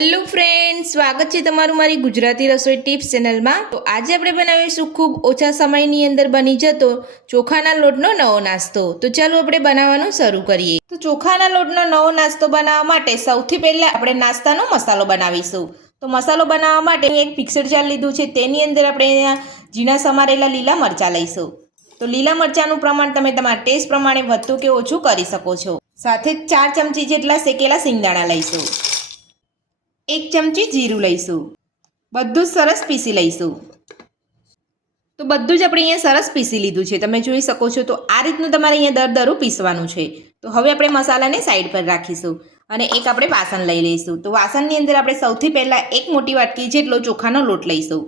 Hello friends, સ્વાગત છે તમારું મારી ગુજરાતી રસોઈ ટિપ્સ ચેનલમાં। તો આજે આપણે બનાવીશું ખૂબ ઓછા સમયની અંદર બની જતો ચોખાના લોટનો નવો નાસ્તો। તો ચાલો આપણે બનાવવાનું શરૂ કરીએ। તો ચોખાના લોટનો નવો નાસ્તો બનાવવા માટે સૌથી પહેલાં આપણે નાસ્તાનો મસાલો બનાવીશું। તો મસાલો બનાવવા માટે એક મિક્સર જાર લીધું છે, તેની અંદર આપણે ઝીણા સમારેલા લીલા મરચાં લઈશું। તો લીલા મરચાંનું પ્રમાણ તમે તમારા ટેસ્ટ પ્રમાણે વધતું કે ઓછું કરી શકો છો। સાથે 4 ચમચી જેટલા શેકેલા સિંગદાણા લઈશું। 1 ચમચી જીરું લઈશું। બધું સરસ પીસી લઈશું। તો બધું જ આપણે અહીંયા સરસ પીસી લીધું છે, તમે જોઈ શકો છો। તો આ રીતનું તમારે અહીંયા દરદરું પીસવાનું છે। તો હવે આપણે મસાલાને સાઈડ પર રાખીશું અને એક આપણે વાસણ લઈ લઈશું। તો વાસણની અંદર આપણે સૌથી પહેલાં 1 મોટી વાટકી જેટલો ચોખાનો લોટ લઈશું।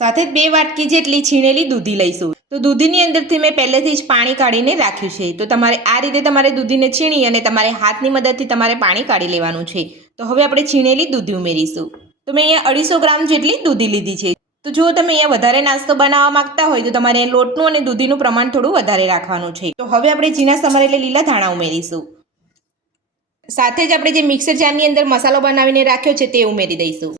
સાથે 2 વાટકી જેટલી છીણેલી દૂધી લઈશું। તો દૂધીની અંદરથી મેં પહેલેથી જ પાણી કાઢીને રાખ્યું છે। તો તમારે આ રીતે તમારે દૂધીને છીણી અને તમારે હાથની મદદથી તમારે પાણી કાઢી લેવાનું છે। તો હવે આપણે છીણેલી દૂધી ઉમેરીશું। તો મેં અહીંયા 250 ગ્રામ જેટલી દૂધી લીધી છે। તો જો તમે અહીંયા વધારે નાસ્તો બનાવવા માંગતા હોય તો તમારે લોટનું અને દૂધીનું પ્રમાણ થોડું વધારે રાખવાનું છે। તો હવે આપણે ઝીણા સમારેલા લીલા ધાણા ઉમેરીશું। સાથે જ આપણે જે મિક્સર જારની અંદર મસાલો બનાવીને રાખ્યો છે તે ઉમેરી દઈશું।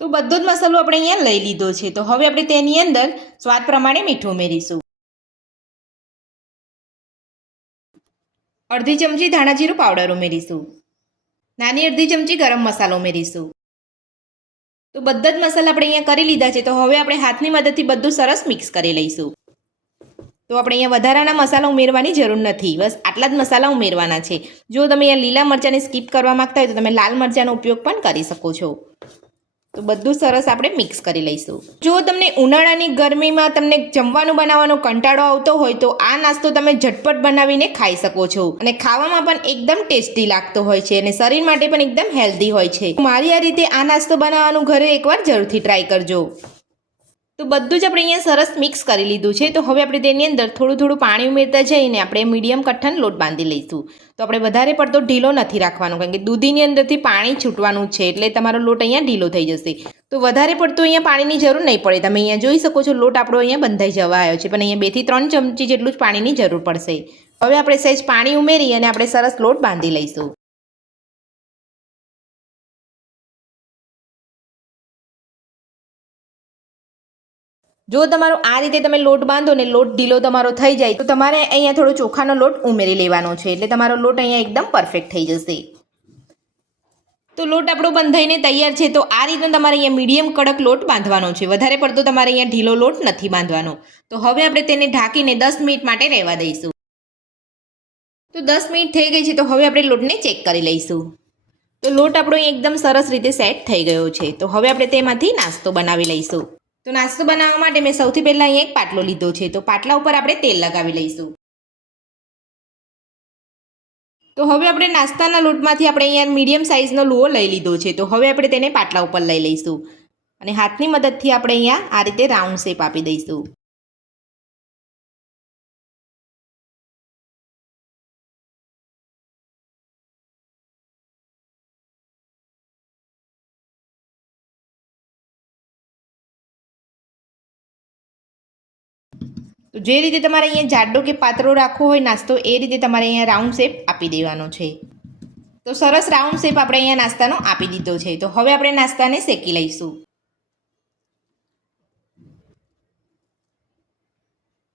તો બધો જ મસાલો આપણે અહીંયા લઈ લીધો છે। તો હવે આપણે તેની અંદર સ્વાદ પ્રમાણે મીઠું ઉમેરીશું। અડધી ચમચી ધાણા જીરું પાવડર ઉમેરીશું। નાની અડધી ચમચી ગરમ મસાલો ઉમેરીશું। તો બધા જ મસાલા આપણે અહીંયા કરી લીધા છે। તો હવે આપણે હાથની મદદથી બધું સરસ મિક્સ કરી લઈશું। તો આપણે અહીંયા વધારાના મસાલા ઉમેરવાની જરૂર નથી, બસ આટલા જ મસાલા ઉમેરવાના છે। જો તમે અહીંયા લીલા મરચાંને સ્કીપ કરવા માંગતા હોય તો તમે લાલ મરચાંનો ઉપયોગ પણ કરી શકો છો। તો બધું સરસ આપણે મિક્સ કરી લઈશું। જો તમને ઉનાળાની ગરમીમાં તમને જમવાનું બનાવવાનો કંટાળો આવતો હોય તો આ નાસ્તો તમે ઝટપટ બનાવીને ખાઈ શકો છો અને ખાવામાં પણ એકદમ ટેસ્ટી લાગતો હોય છે અને શરીર માટે પણ એકદમ હેલ્ધી હોય છે। મારી આ રીતે આ નાસ્તો બનાવવાનું ઘરે એકવાર જરૂરથી ટ્રાય કરજો। તો બધું જ આપણે અહીંયા સરસ મિક્સ કરી લીધું છે। તો હવે આપણે તેની અંદર થોડું થોડું પાણી ઉમેરતા જઈને આપણે મીડિયમ કઠણ લોટ બાંધી લઈશું। તો આપણે વધારે પડતો ઢીલો નથી રાખવાનો, કારણ કે દૂધીની અંદરથી પાણી છૂટવાનું છે, એટલે તમારો લોટ અહીંયા ઢીલો થઈ જશે। તો વધારે પડતું અહીંયા પાણીની જરૂર નહીં પડે। તમે અહીંયા જોઈ શકો છો લોટ આપણો અહીંયા બંધાઈ જવા આવ્યો છે, પણ અહીંયા 2 થી 3 ચમચી જેટલું જ પાણીની જરૂર પડશે। હવે આપણે સહેજ પાણી ઉમેરી અને આપણે સરસ લોટ બાંધી લઈશું। જો તમારો આ રીતે તમે લોટ બાંધો ને લોટ ઢીલો તમારો થઈ જાય તો તમારે અહીંયા થોડો ચોખાનો લોટ ઉમેરી લેવાનો છે, એટલે તમારો લોટ અહીંયા એકદમ પરફેક્ટ થઈ જશે। તો લોટ આપણો બંધાઈને તૈયાર છે। તો આ રીતનો તમારે અહીંયા મીડિયમ કડક લોટ બાંધવાનો છે, વધારે પડતો તમારે અહીંયા ઢીલો લોટ નથી બાંધવાનો। તો હવે આપણે તેને ઢાંકીને 10 મિનિટ માટે રહેવા દઈશું। તો 10 મિનિટ થઈ ગઈ છે। તો હવે આપણે લોટને ચેક કરી લઈશું। તો લોટ આપણો એકદમ સરસ રીતે સેટ થઈ ગયો છે। તો હવે આપણે તેમાંથી નાસ્તો બનાવી લઈશું। તો નાસ્તો બનાવવા માટે મેં સૌથી પહેલાં અહીંયા એક પાટલો લીધો છે। તો પાટલા ઉપર આપણે તેલ લગાવી લઈશું। તો હવે આપણે નાસ્તાના લોટમાંથી આપણે અહીંયા મીડિયમ સાઇઝનો લુઓ લઈ લીધો છે। તો હવે આપણે તેને પાટલા ઉપર લઈ લઈશું અને હાથની મદદથી આપણે અહીંયા આ રીતે રાઉન્ડ શેપ આપી દઈશું। તો જે રીતે તમારે અહીંયા જાડો કે પાતળો રાખવો હોય નાસ્તો, એ રીતે તમારે અહીંયા રાઉન્ડ શેપ આપી દેવાનો છે। તો સરસ રાઉન્ડ શેપ આપણે અહીંયા નાસ્તાનો આપી દીધો છે। તો હવે આપણે નાસ્તાને શેકી લઈશું।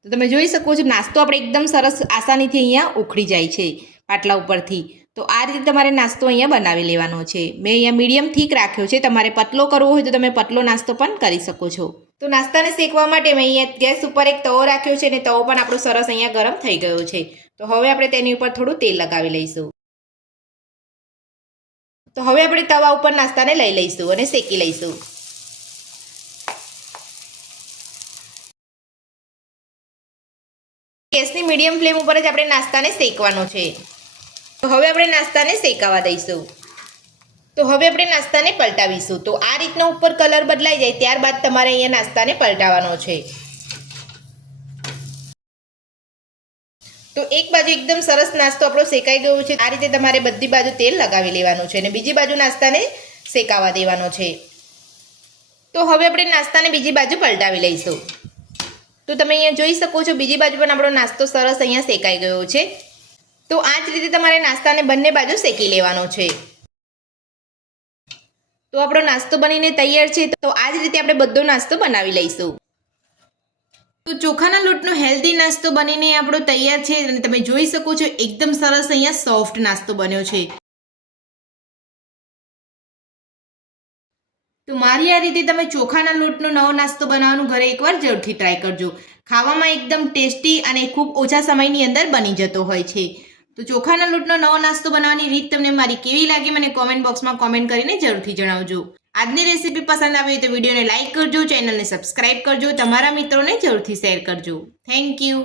તો તમે જોઈ શકો છો નાસ્તો આપણે એકદમ સરસ આસાનીથી અહીંયા ઉખડી જાય છે પાટલા ઉપરથી। તો આ રીતે તમારે નાસ્તો અહીંયા બનાવી લેવાનો છે। મેં અહીંયા મીડિયમ થીક રાખ્યો છે, તમારે પતલો કરવો હોય તો તમે પતલો નાસ્તો પણ કરી શકો છો। તો નાસ્તાને શેકવા માટે મેં અહીંયા ગેસ ઉપર એક તવો રાખ્યો છે અને તવો પણ આપણો સરસ અહીંયા ગરમ થઈ ગયો છે। તો હવે આપણે તેની ઉપર થોડું તેલ લગાવી લઈશું। તો હવે આપણે તવા ઉપર નાસ્તાને લઈ લઈશું અને શેકી લઈશું। ગેસની મીડિયમ ફ્લેમ ઉપર જ આપણે નાસ્તાને શેકવાનો છે। તો હવે આપણે નાસ્તાને શેકાવા દઈશું। તો હવે આપણે નાસ્તાને પલટાવીશું। તો આ રીતનો ઉપર કલર બદલાઈ જાય ત્યારબાદ તમારે અહીંયા નાસ્તાને પલટાવવાનો છે। તો એક બાજુ એકદમ સરસ નાસ્તો આપણો શેકાઈ ગયો છે। આ રીતે તમારે બધી બાજુ તેલ લગાવી લેવાનું છે અને બીજી બાજુ નાસ્તાને શેકાવા દેવાનો છે। તો હવે આપણે નાસ્તાને બીજી બાજુ પલટાવી લઈશું। તો તમે અહીંયા જોઈ શકો છો બીજી બાજુ પણ આપણો નાસ્તો સરસ અહીંયા શેકાઈ ગયો છે। તો આ જ રીતે તમારે નાસ્તાને બંને બાજુ શેકી લેવાનો છે. તો આપણો નાસ્તો બનીને તૈયાર છે. તો આ જ રીતે આપણે બધો નાસ્તો બનાવી લઈશું. તો ચોખાના લોટનો હેલ્ધી નાસ્તો બનીને આપણો તૈયાર છે અને તમે જોઈ શકો છો એકદમ સરસ અહીંયા સોફ્ટ નાસ્તો બન્યો છે. તો મારી આ રીતે તમે ચોખાના લોટનો નવો નાસ્તો બનાવવાનું ઘરે એકવાર જરૂરથી ટ્રાય કરજો. ખાવામાં એકદમ ટેસ્ટી અને ખૂબ ઓછા સમયની અંદર બની જતો હોય છે. તો ચોખાના લોટનો નવો નાસ્તો બનાવવાની રીત તમને મારી કેવી લાગી મને કોમેન્ટ બોક્સમાં કોમેન્ટ કરીને જરૂરથી જણાવજો. આજની રેસીપી પસંદ આવી તો વિડીયોને લાઇક કરજો, ચેનલને સબસ્ક્રાઇબ કરજો, તમારા મિત્રોને જરૂરથી શેર કરજો. Thank you.